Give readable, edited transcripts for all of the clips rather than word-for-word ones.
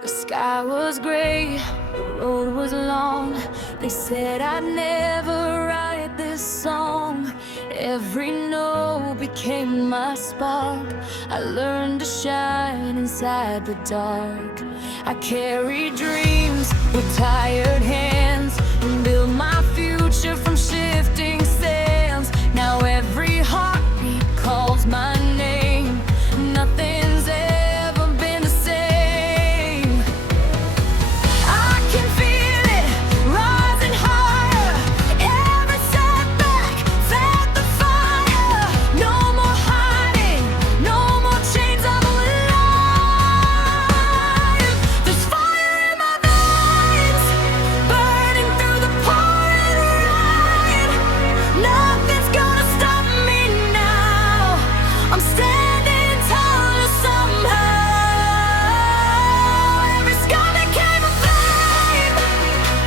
The sky was gray, the road was long. They said I'd never write this song. Every note became my spark. I learned to shine inside the dark. I carry dreams with tired hands and build my future from shifting sands. Now every heartbeat calls my name. Nothing's ever been the same. I can feel it rising higher. Every setback fed the fire. No more hiding, no more chains of life. There's fire in my veins, burning through the pouring rain. Nothing's gonna stop me now. I'm standing taller somehow. Every scar became a flame.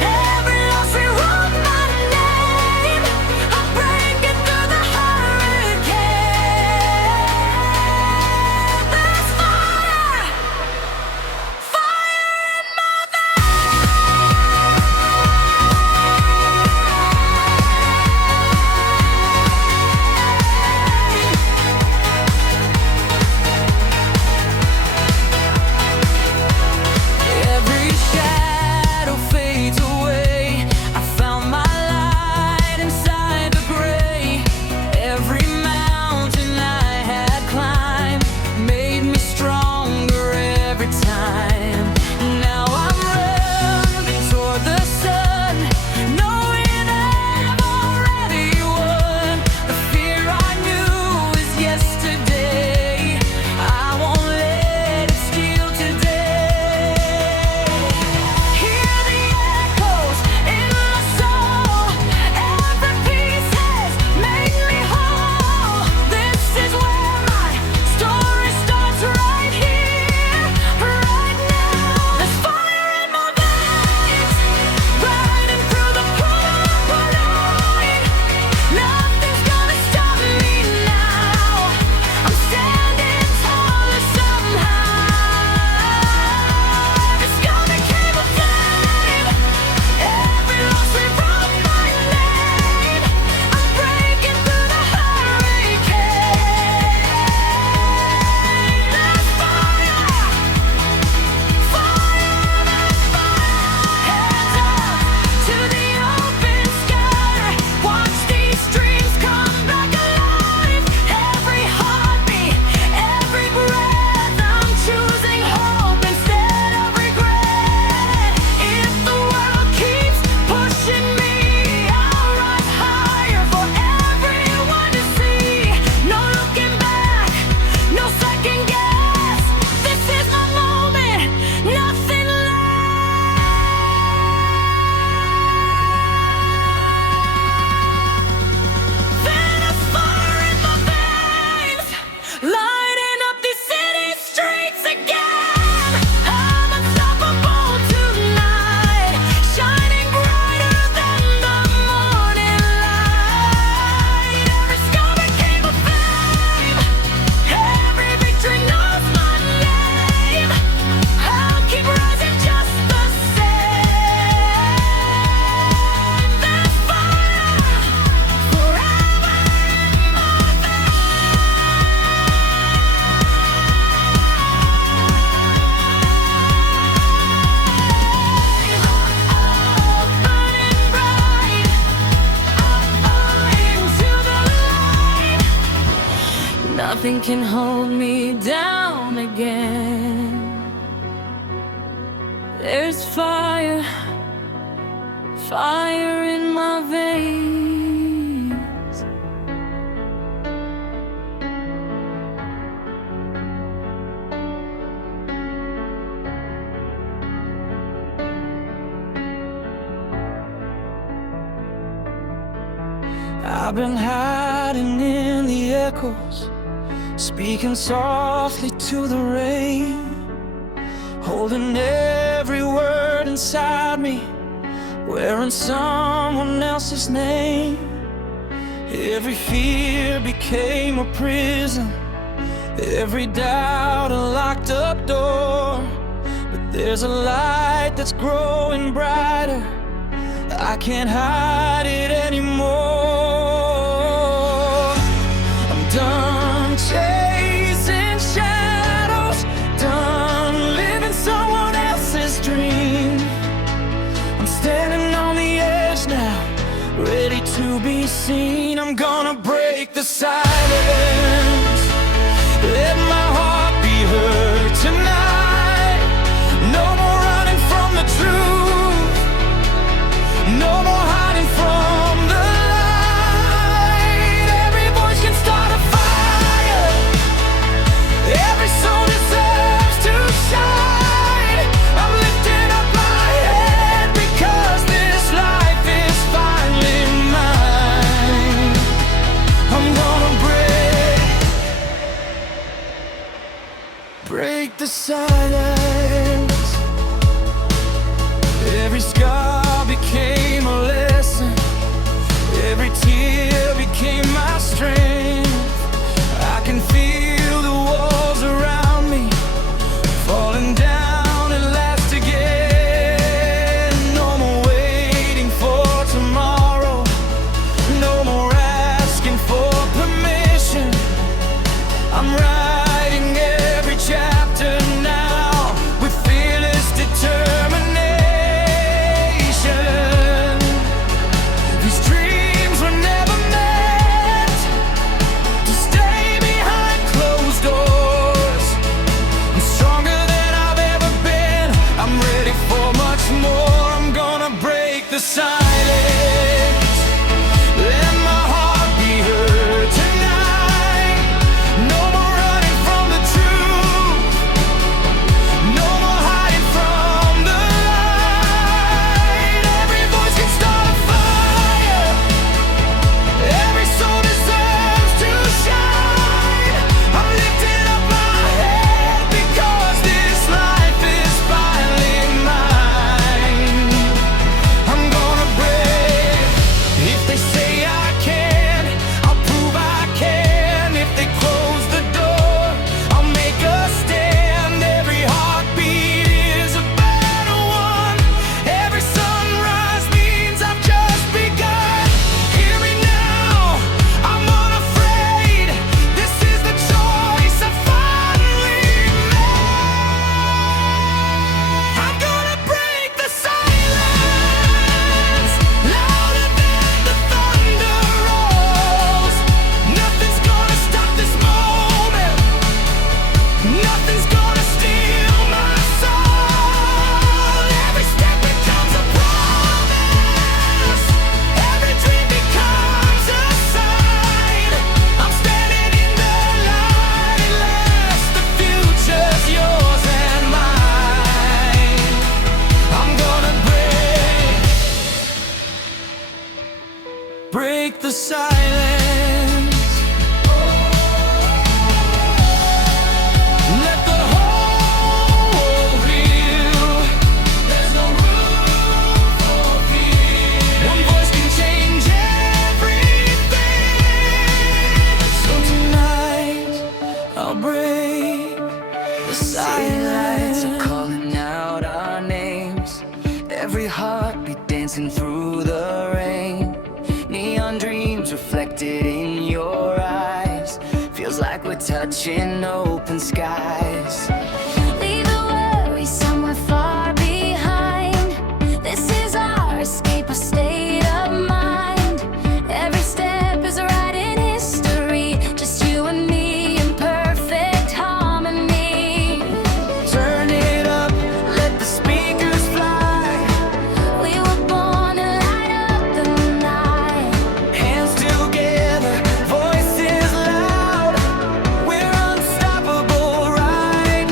Every loss rewrote my name. I'm breaking through the hurricane. There's fire, fire in my Every shadow fades away. I found my light inside the gray. Every mountain I had climbed made me stronger every time. Now I'm running toward the sun, knowing I've already won. The fear I knew is yesterday. I won't let it steal today. Hear the echoes in my soul. Every piece has made me whole. This is where my story starts, right here, right now. There's fire in my veins, burning through the pouring rain. Nothing's gonna stop me now. I'm standing taller somehow. Every scar became a flame. Every loss rewrote my name. I'm breaking through the hurricane. There's fire, fire, there's fire. Hands up to the open sky. Watch these dreams come back alive. Every heartbeat, every breath, I'm choosing hope instead of regret. If the world keeps pushing me, I'll rise higher for everyone to see. No looking back, no second guess. This is my moment, nothing less. There's fire in my veins, lighting up these city streets again. I'm unstoppable tonight, shining brighter than the morning light. Every scar became a flame. Every victory knows my name. I'll keep rising just the same. There's fire forever in my burning bright, into the light. Nothing can hold me down again. There's fire, fire in my veins. I've been hiding in the echoes, speaking softly to the rain, holding every word inside me, wearing someone else's name. Every fear became a prison, every doubt a locked up door. But There's a light that's growing brighter. I can't hide it anymore. I'm done chasing shadows, done living someone else's dream. I'm standing on the edge now, ready to be seen. I'm gonna break the silence, let my heart be heard tonight. No more running from the truth, no more hiding from the light. Every voice can start a fire, every soul deserves to shine. I'm lifting up my head because this life is finally mine. I'm gonna break the silence. Every scar became a lesson, every tear became my strength. I can feel the walls around me falling down at last again. No more waiting for tomorrow, no more asking for permission. I'm writing every chapter now with fearless determination. These dreams were never meant to stay behind closed doors. I'm stronger than I've ever been, I'm ready for much more. I'm gonna break the silence, let my heart be heard tonight. No more running from the truth, no more hiding from the light. Every voice can start a fire, every soul deserves to shine. I'm lifting up my head because this life is finally mine. I'm gonna break. If they say I can, I'll prove I can. If they close the door, I'll make a stand. Every heartbeat is a better one. Every sunrise means I've just begun. Hear me now, I'm unafraid. This is the choice I finally made. I'm gonna break the silence, louder than the thunder rolls. Nothing's gonna stop this moment, nothing's gonna steal my soul. Every step becomes a promise, every dream becomes a sign. I'm standing in the light, lest the future's yours and mine. I'm gonna break the silence. Let the whole heal. There's no room for fear. One voice can change everything. So tonight I'll break the silence. City lights are calling out our names, every heartbeat dancing through the rain. Neon dreams reflected in your eyes, feels like we're touching open skies. Leave the worries somewhere far behind. This is our escape, our state of mind. Every step is writing history, just you and me in perfect harmony. Turn it up, let the speakers fly. We were born to light up the night. Hands together, voices loud. We're unstoppable right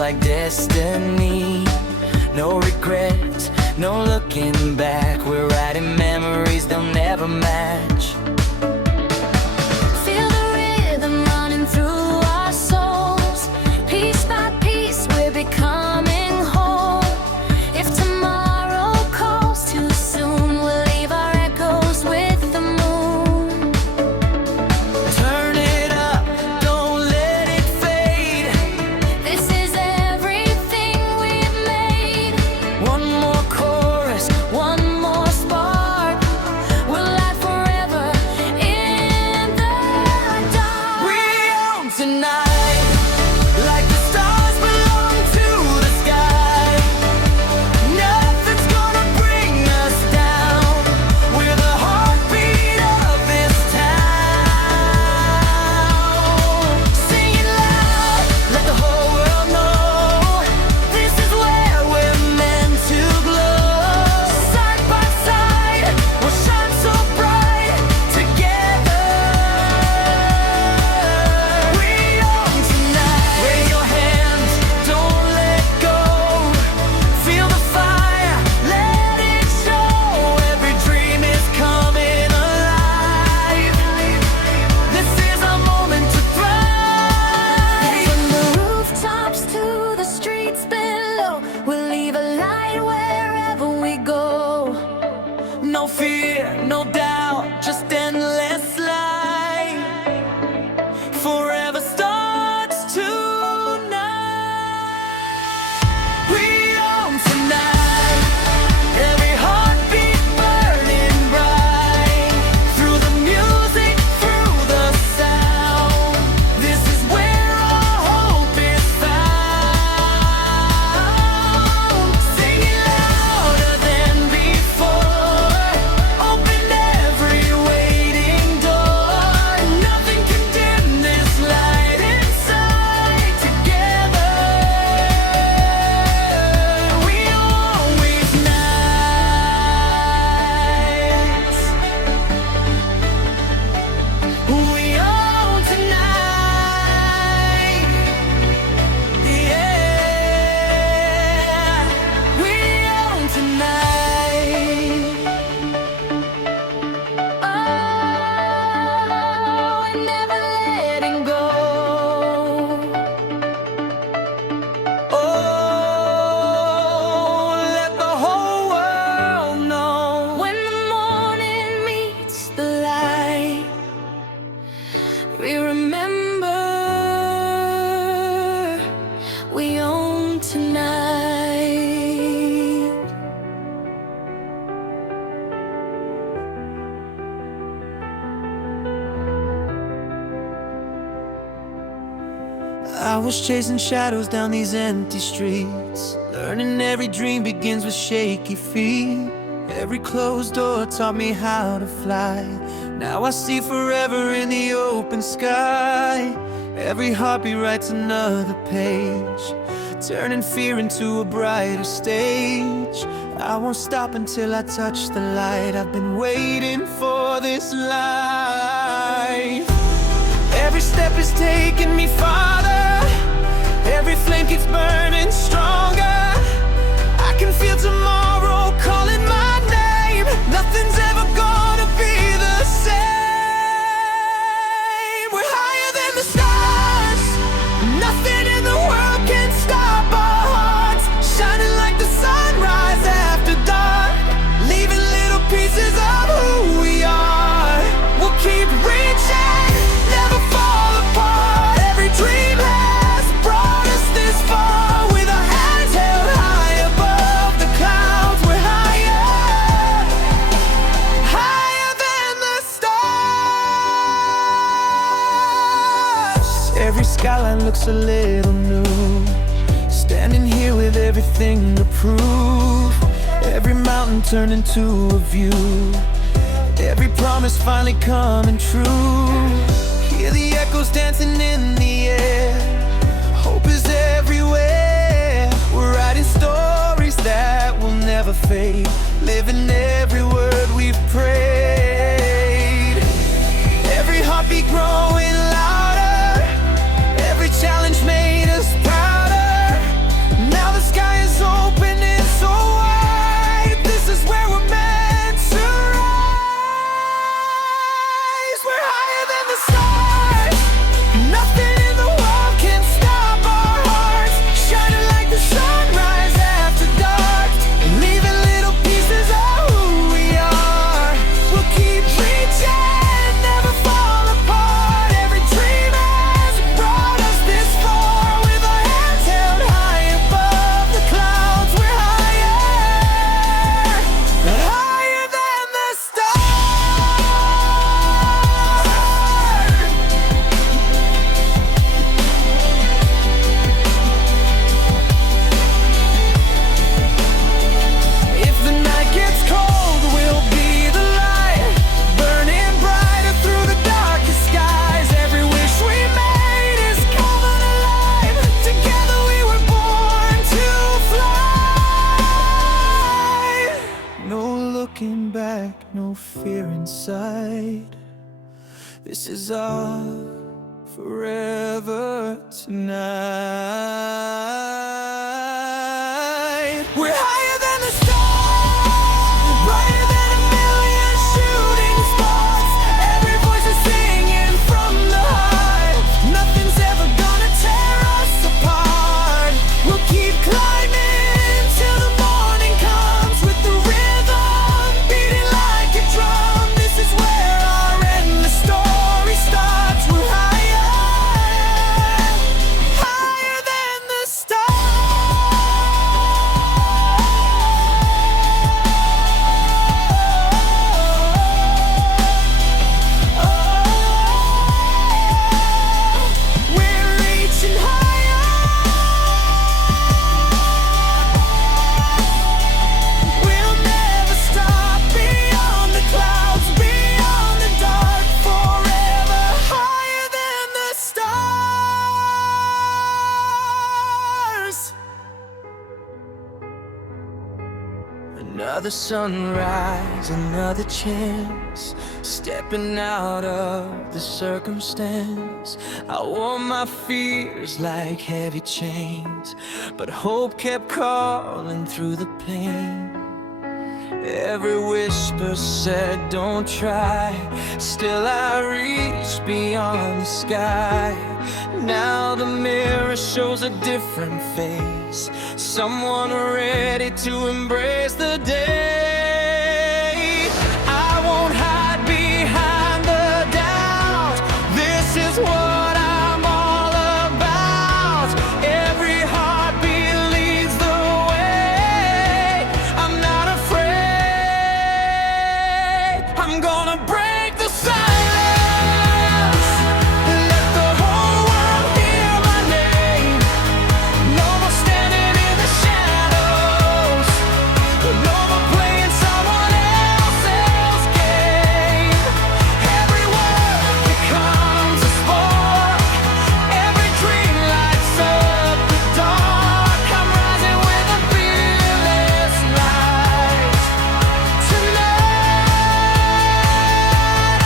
like destiny. No regrets, no looking back. We're writing memories they'll never match. Feel the rhythm running through our souls. Piece by piece we're becoming whole. If tomorrow calls too soon, we'll leave our echoes with the moon. Turn it up, don't let it fade. This is everything we've made. One more chorus, One more spark, we'll light forever in the dark. we own tonight. Like the stars belong to the sky. Nothing's gonna bring us down. We're the heartbeat of this town. Sing it loud, let the whole world know. This is where we're meant to glow. Side by side, we'll shine so bright together. We own tonight. Raise your hands, don't let go. Feel the fire, let it show. Every dream is coming alive. This is our moment to thrive. From the rooftops to the streets below, we'll leave a light wherever we go. No fear, no doubt, just endless light. Forever starts tonight. We own tonight. Every heartbeat burning bright. Through the music, through the sound. This is where our hope is found. Sing it louder than before. Open every waiting door. Nothing can dim this light inside. Together, we always nice. We own tonight. Yeah, we own tonight. Oh, and never letting go. Oh, let the whole world know. When the morning meets the light, we remember we own tonight. I was chasing shadows down these empty streets, learning every dream begins with shaky feet. Every closed door taught me how to fly. Now I see forever in the open sky. Every heartbeat writes another page, turning fear into a brighter stage. I won't stop until I touch the light. I've been waiting for this life. Every step is taking me farther. Every flame keeps burning stronger. I can feel tomorrow calling my name. Nothing's ever gonna be the same. We're higher than the stars. Nothing in the world can stop our hearts. Shining like the sunrise after dark, leaving little pieces of who we are. We'll keep reaching, never fall apart. Every dream has brought us this far. With our hands held high above the clouds, we're higher, higher than the stars. Every skyline looks a little new, standing here with everything to prove. Every mountain turned into a view, every promise finally coming true. Hear the echoes dancing in the air. Hope is everywhere. We're writing stories that will never fade, living every word we've prayed. Every heartbeat growing louder. Every challenge made us prouder. tonight. We're higher than the stars, brighter than a million shooting stars. Every voice is singing from the heart. Nothing's ever gonna tear us apart. We'll keep climbing till the morning comes, with the rhythm beating like a drum. This is where our endless story starts. We're higher, higher than the stars. We're reaching higher. We'll never stop, beyond the clouds, beyond the dark, forever higher than the stars. Another sunrise, another chance, stepping out of the circumstance. I wore my fears like heavy chains, but hope kept calling through the pain. Every whisper said don't try, still I reached beyond the sky. Now the mirror shows a different face, someone ready to embrace the day. I won't hide behind the doubt, this is what I'm all about. Every heartbeat leads the way, I'm not afraid. I'm gonna break the silence, let the whole world hear my name. No more standing in the shadows, no more playing someone else's game. Every word becomes a spark, every dream lights up the dark. I'm rising with a fearless light. Tonight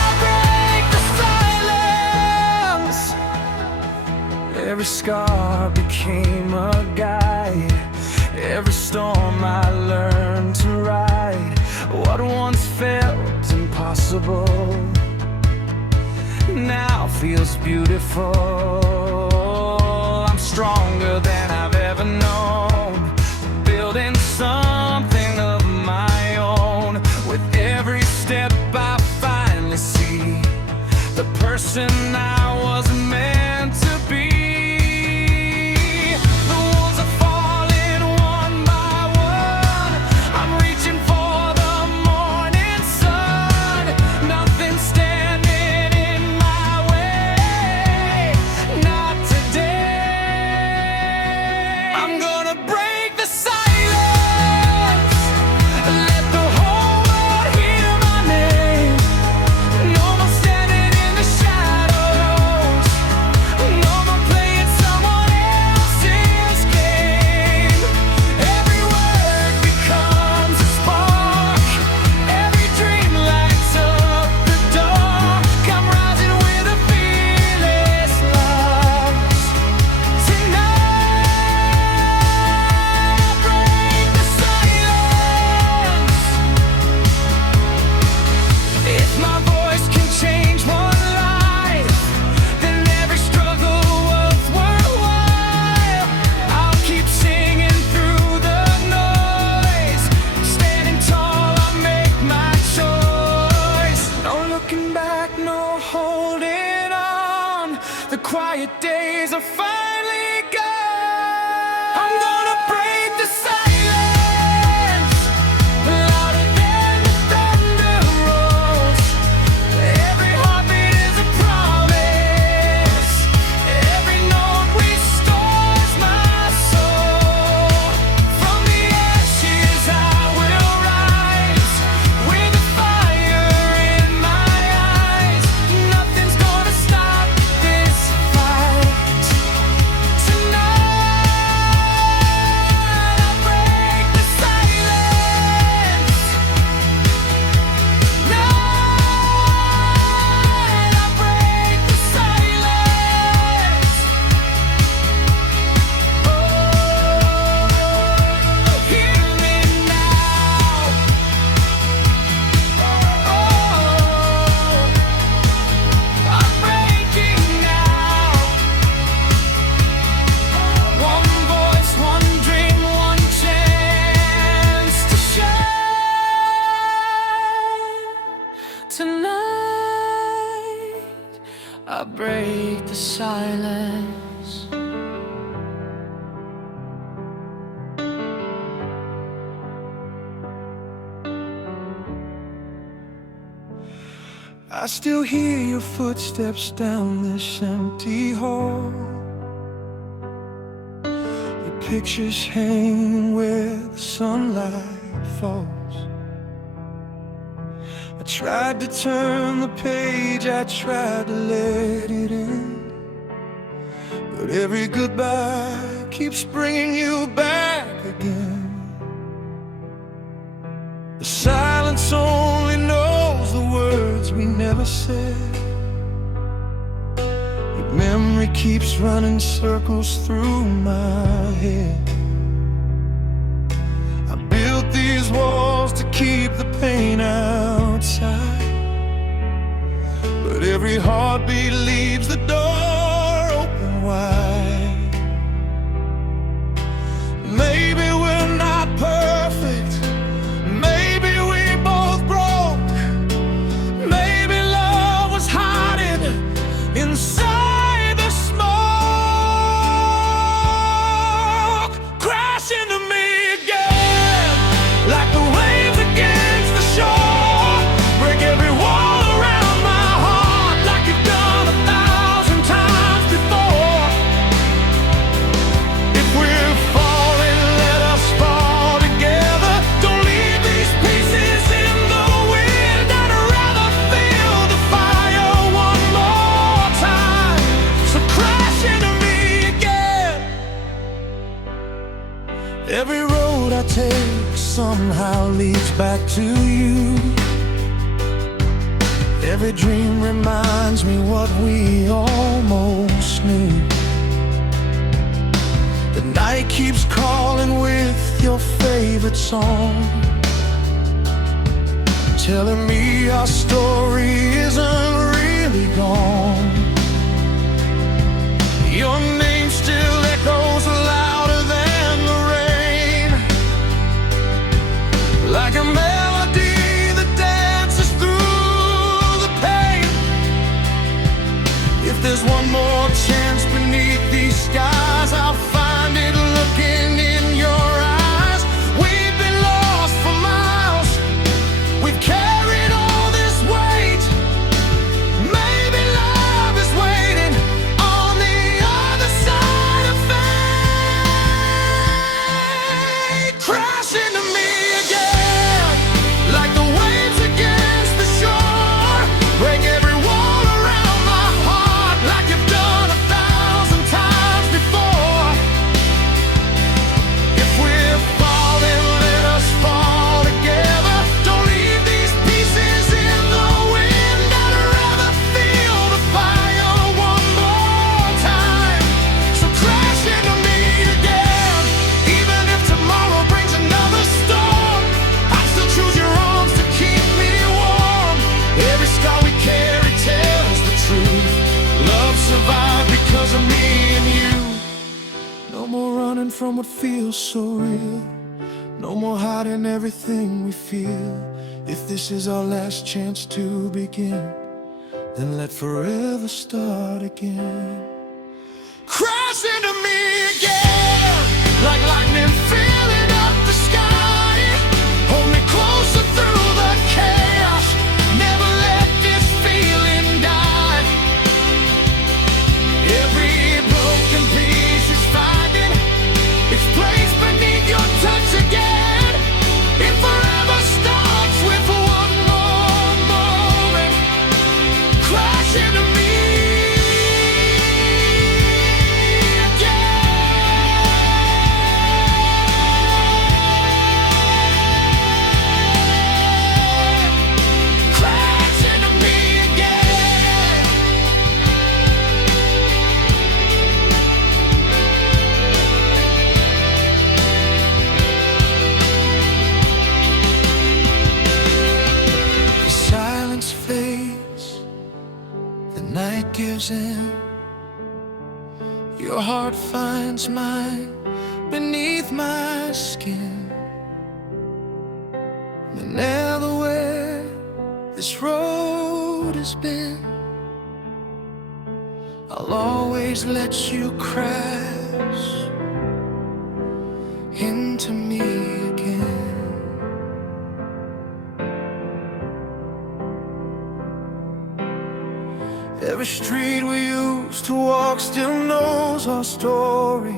I'll break the silence. Every scar became a guide, every storm I learned to ride. What once felt impossible now feels beautiful. I'm stronger than I've ever known, building something of my own. With every step I finally see the person I was meant to be. The walls are falling one by one, I'm reaching for the morning sun. Nothing's standing in my way, I still hear your footsteps down this empty hall. Your pictures hang where the sunlight falls. I tried to turn the page, I tried to let it in, but every goodbye keeps bringing you back again. The silence only knows the words we never said. Your memory keeps running circles through my head. I built these walls to keep the pain outside, but every heartbeat leaves the door open wide. Maybe we're not perfect, maybe we both broke, maybe love was hiding inside the smoke. Crash into me again, like the waves against the shore. Break every wall around my heart, like you've done 1,000 times before. If we're falling, let us fall together. Don't leave these pieces in the wind. I'd rather feel the fire one more time. So crash into me again. Every road I take somehow leads back to you. Every dream reminds me what we almost knew. The night keeps calling with your favorite song, telling me our story isn't really gone. Your name still echoes louder than the rain, like a melody that dances through the pain. If there's one more chance beneath these skies, I'll find it looking in your eyes. We've been lost for miles, we've carried all this weight. Maybe love is waiting on the other side of fate. Crash into me again, like the waves against the shore. Break every wall around my heart, like you've done 1,000 times before. If we're falling, let us fall together. Don't leave these pieces in the wind. I'd rather feel the fire one more time. So crash into me again. Even if tomorrow brings another storm, I'd still choose your arms to keep me warm. Every scar we carry tells the truth. Love survived because of me and you. No more running from what feels so real, no more hiding everything we feel. If this is our last chance to begin, then let forever start again. Crash into me again, like lightning filling up the sky. Hold me closer through the chaos, never let this feeling die. Every broken piece is finding its place beneath your touch again. It forever starts with one more moment. Crash into me again. Crash into me again. The silence fades, the night gives in. Your heart finds mine beneath my skin. No matter where this road has been, I'll always let you crash into me again. Every street we used to walk still knows our story.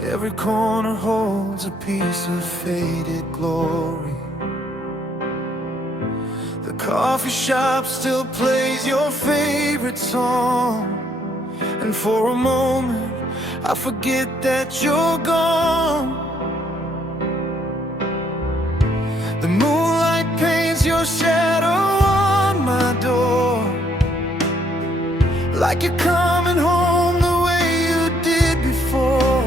Every corner holds a piece of faded glory. The coffee shop still plays your favorite song, and for a moment I forget that you're gone. The moonlight paints your shadow on my door, like you're coming home the way you did before.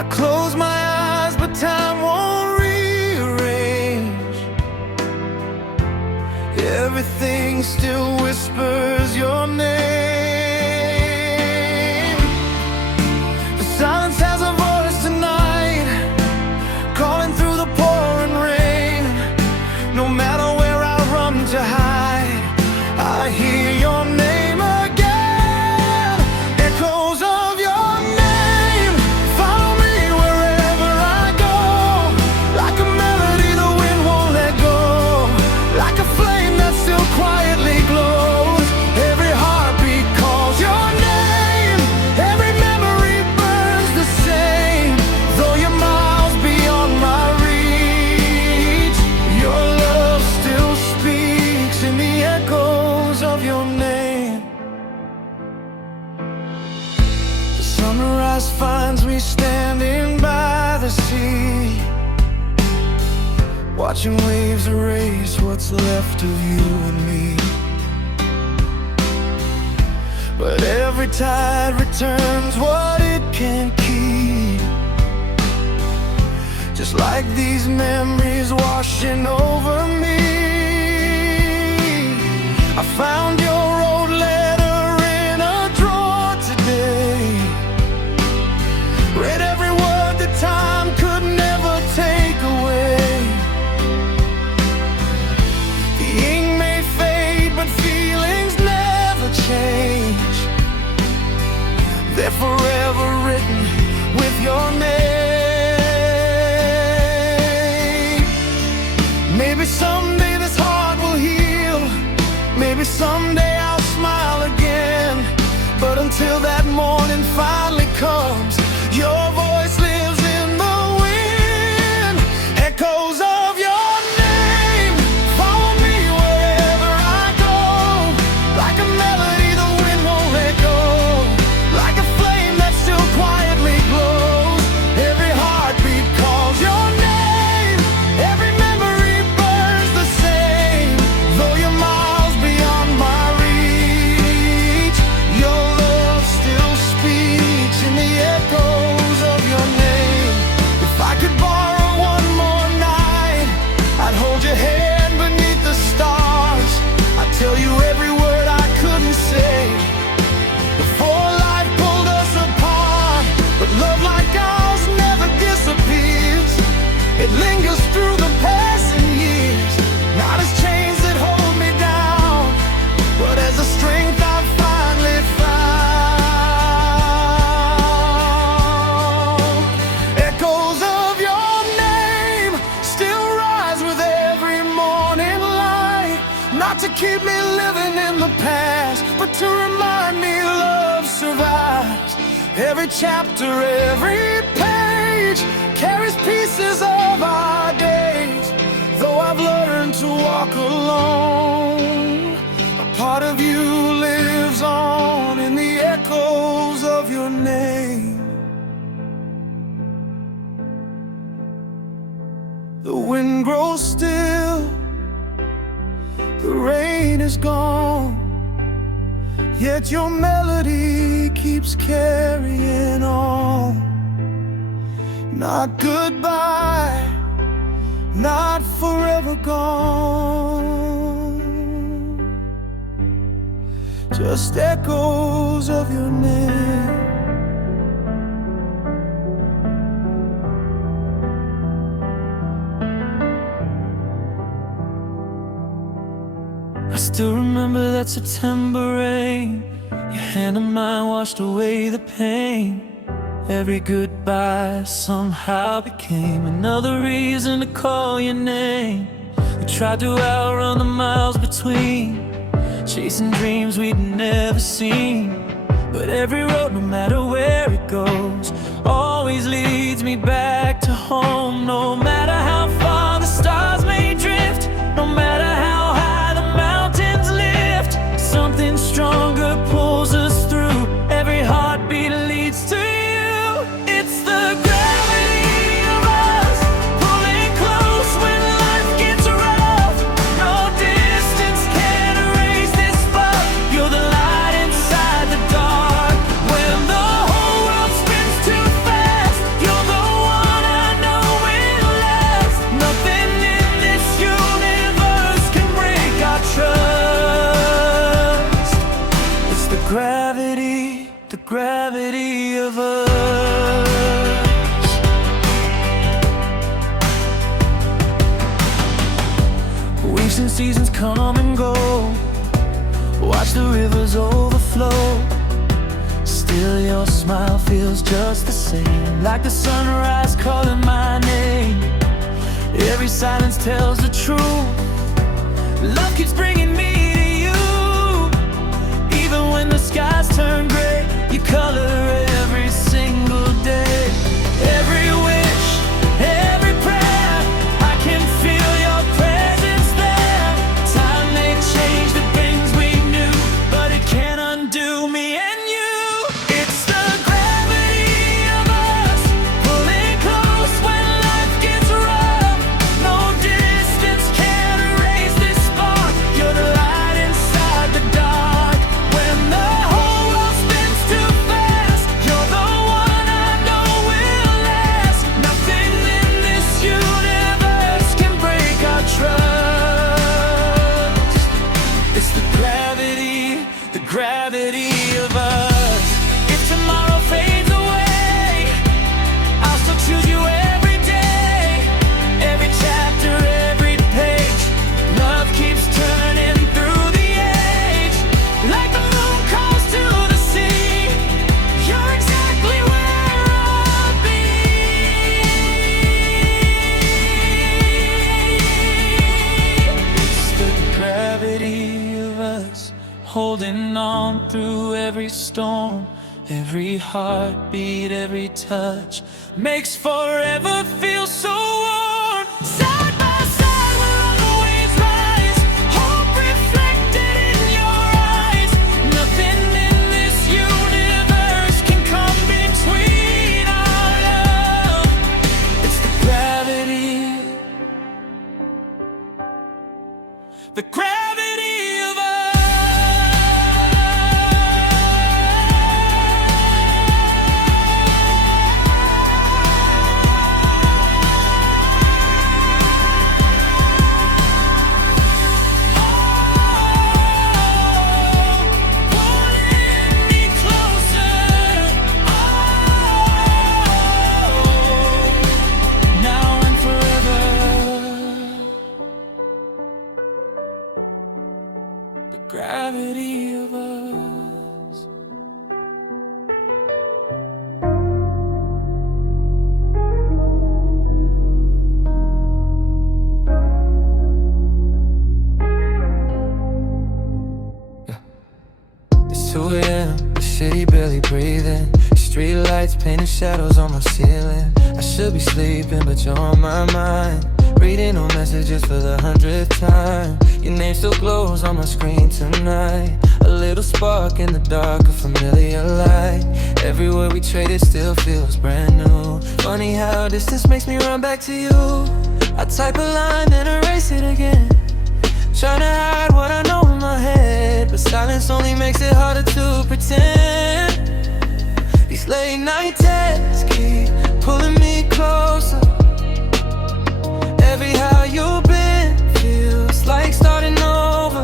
I close my eyes, but time won't rearrange. Everything still whispers your name. The silence has a voice tonight, calling through the pouring rain. No matter where I run to hide, I hear your name again. Echoes of your name follow me wherever I go, like a melody the wind won't let go, like a flame that still quietly glows. Every heartbeat calls your name, every memory burns the same. Though you're miles beyond my reach, your love still speaks in the echoes of your name. The sunrise finds me standing by the sea, watching waves erase what's left of you and me. But every tide returns what it can't keep, just like these memories washing over me. I found your old letter in a drawer today, read every word that time could never take away. The ink may fade, but feelings never change. They're forever written with your name. Maybe someday this heart will heal, maybe someday I'll smile again. But until that morning finally comes, your voice lives in the wind. Echoes of your name follow me wherever I go, like a melody the wind won't let go, like a flame that still quietly glows. Every heartbeat calls your name, every memory burns the same. Though you're miles beyond my reach, your love still speaks in the echoes of your name. If I could borrow one more night, I'd hold your hand beneath the stars. I'd tell you every word I couldn't say before life pulled us apart. But love like ours never disappears, it lingers through the passing years, not as chains that hold me down, but as the strength I've finally found. Echoes of your name still rise with every morning light, not to keep me living in the past, but to remind me love survives. Every chapter, every page carries pieces of our days. Though I've learned to walk alone, a part of you lives on in the echoes of your name. The wind grows still, the rain is gone, yet your melody keeps carrying on. Not goodbye, not forever gone, just echoes of your name. I still remember that September rain, your hand in mine washed away the pain. Every goodbye somehow became another reason to call your name. We tried to outrun the miles between, chasing dreams we'd never seen. But every road, no matter where it goes, always leads me back to home. No matter how far the stars may drift, no matter how high the mountains lift, something stronger pulls us through. Every heartbeat leads to you. It's the gravity of us, pulling close when life gets rough. No distance can erase this spark. You're the light inside the dark. When the whole world spins too fast, you're the one I know will last. Nothing in this universe can break our trust. It's the gravity of us. We've seen seasons come and go, watch the rivers overflow. Still your smile feels just the same, like the sunrise calling my name. Every silence tells the truth. Love keeps bringing me to you. Even when the skies turn gray, you color every single day. Every wish, every prayer, I can feel your presence there. Time may change the things we knew, but it can't undo me and you. It's the gravity of us, pulling close when life gets rough. No distance can erase this spark. You're the light inside the dark. When the whole world spins too fast, you're the one I know will last. Nothing in this universe can break our trust. It's the gravity of us. If tomorrow fades away, I'll still choose you every day. Every chapter, every page, love keeps turning through the age. Like the moon calls to the sea, you're exactly where I'll be. It's the gravity of us, holding on through every storm. Every heartbeat, every touch makes forever feel so warm. Side by side, we'll always rise, hope reflected in your eyes. Nothing in this universe can come between our love. It's the gravity of us. Pulling me closer, now and forever. The gravity of us. It's 2 a.m., the city barely breathing. Street lights painting shadows on my ceiling. I should be sleeping, but you're on my mind. Reading old messages for the 100th time. Your name still glows on my screen tonight. A little spark in the dark, a familiar light. Every word we traded still feels brand new. Funny how distance makes me run back to you. I type a line, then erase it again, trying to hide what I know in my head, but silence only makes it harder to pretend. These late night texts keep pulling me closer. Every how you've been feels like starting over.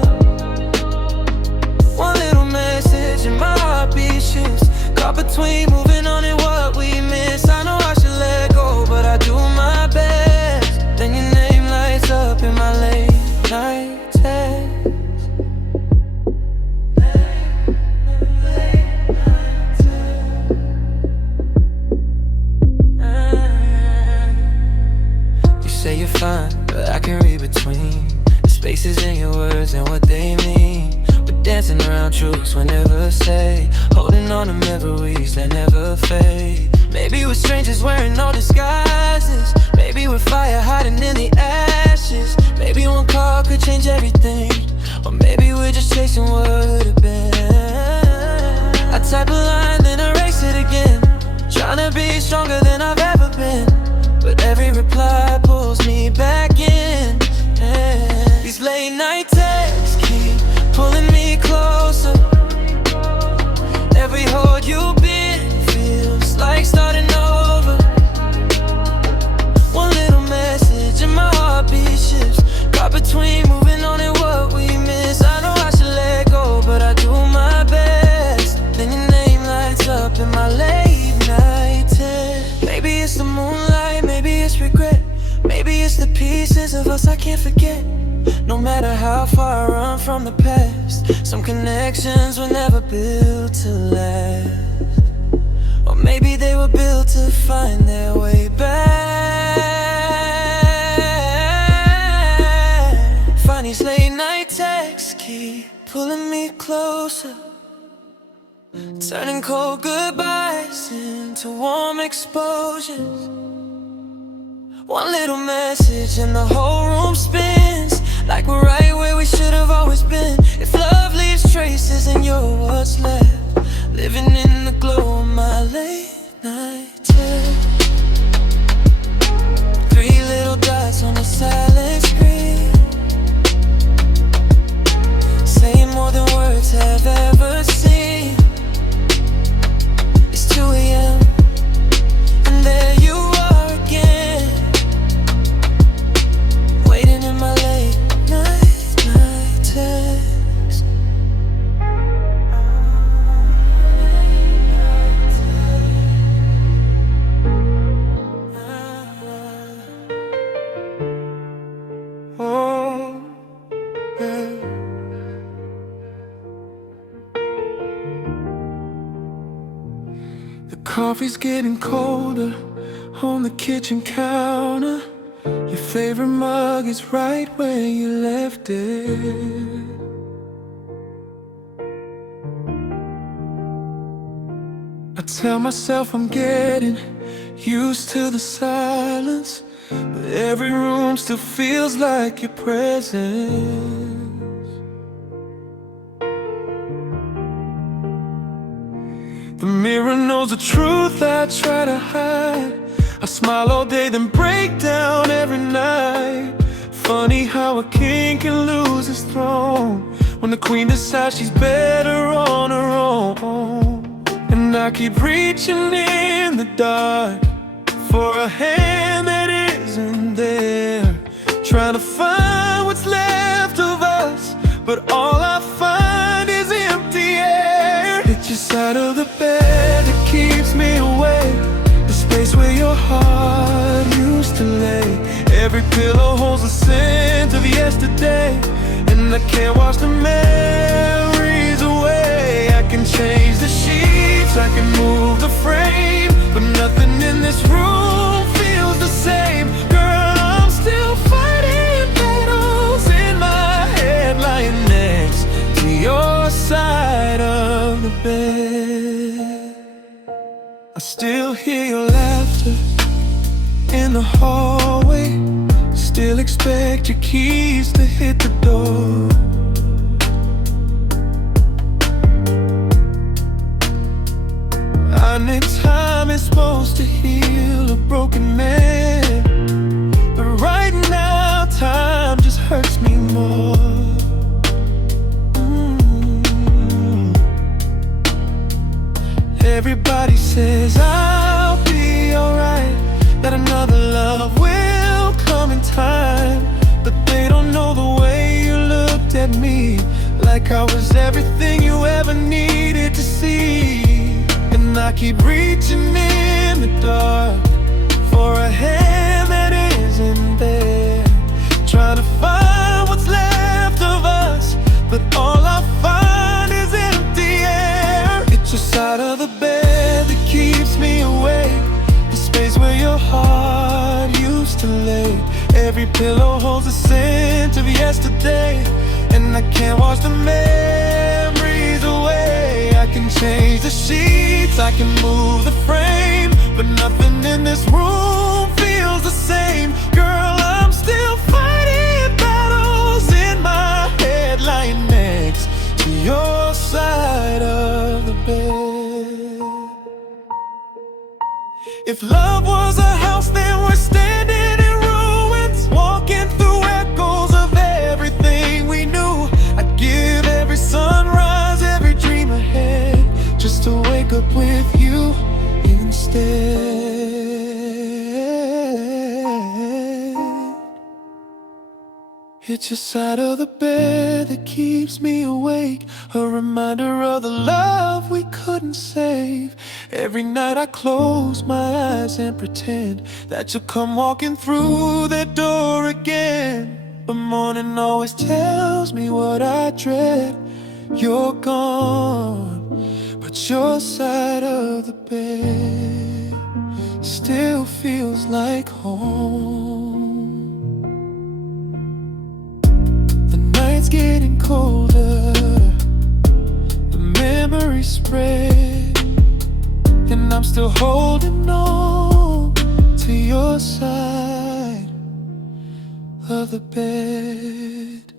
One little message and my heartbeat shifts, caught between moving on and what we miss. I know I should let go, but I do my best. Then your name lights up in my late night text. You say you're fine, but I can read between faces in your words and what they mean. We're dancing around truths we never say, holding on to memories that never fade. Maybe we're strangers wearing no disguises. Maybe we're fire hiding in the ashes. Maybe one call could change everything. Or maybe we're just chasing what would've been. I type a line, then erase it again, tryna be stronger than I've ever been. But every reply pulls me back in. These late night texts keep pulling me closer. Every hold you've been feels like starting over. One little message and my heartbeat shifts, caught between moving on and what we miss. I know I should let go, but I do my best. Then your name lights up in my late night text. Maybe it's the moonlight, maybe it's regret, maybe it's the pieces of us I can't forget. No matter how far I run from the past, some connections were never built to last. Or maybe they were built to find their way back. Find these late night texts keep pulling me closer, turning cold goodbyes into warm exposures. One little message and the whole room spins, like we're right where we should have always been. If love leaves traces and you're what's left, living in the glow of my late night text. 3 little dots on the silent screen, saying more than words have ever seen. It's 2 a.m. and there you are again, waiting in my late night text. Oh, yeah. The coffee's getting colder on the kitchen counter. Your favorite mug is right where you left it. I tell myself I'm getting used to the silence, but every room still feels like your presence. The mirror knows the truth I try to hide. I smile all day then break down every night. Funny how a king can lose his throne when the queen decides she's better on her own. And I keep reaching in the dark for a hand that isn't there, trying to find what's left of us, but all I find is empty air. It's your side of the bed that keeps me awake, the space where your heart used to lay. Every pillow holds a scent of yesterday, and I can't wash the memories away. I can change the sheets, I can move the frame, but nothing in this room feels the same. Girl, I'm still fighting battles in my head, lying next to your side of the bed. I still hear your laughter in the hallway, still expect your keys to hit the door. I need time is supposed to heal a broken man, but right now time just hurts me more. Everybody says I'll be alright, that another love will come in time, but they don't know the way you looked at me, like I was everything you ever needed to see. And I keep reaching in the dark for a hand that isn't there, trying to find what's left of us, but all I find is empty air. It's your side of the bed that keeps me awake, the space where your heart used to lay. Every pillow holds a scent of yesterday, and I can't wash the memories away. I can change the sheets, I can move the frame, but nothing in this room feels the same. Girl, I'm still fighting battles in my head, lying next to your side of the bed. If love was a house, then we're standing in ruins, walking through echoes of everything we knew. I'd give every sunrise, every dream ahead, just to wake up with you instead. It's your side of the bed that keeps me awake, a reminder of the love we couldn't save. Every night I close my eyes and pretend that you'll come walking through that door again. But morning always tells me what I dread. You're gone, but your side of the bed still feels like home. It's getting colder, the memories spread, and I'm still holding on to your side of the bed.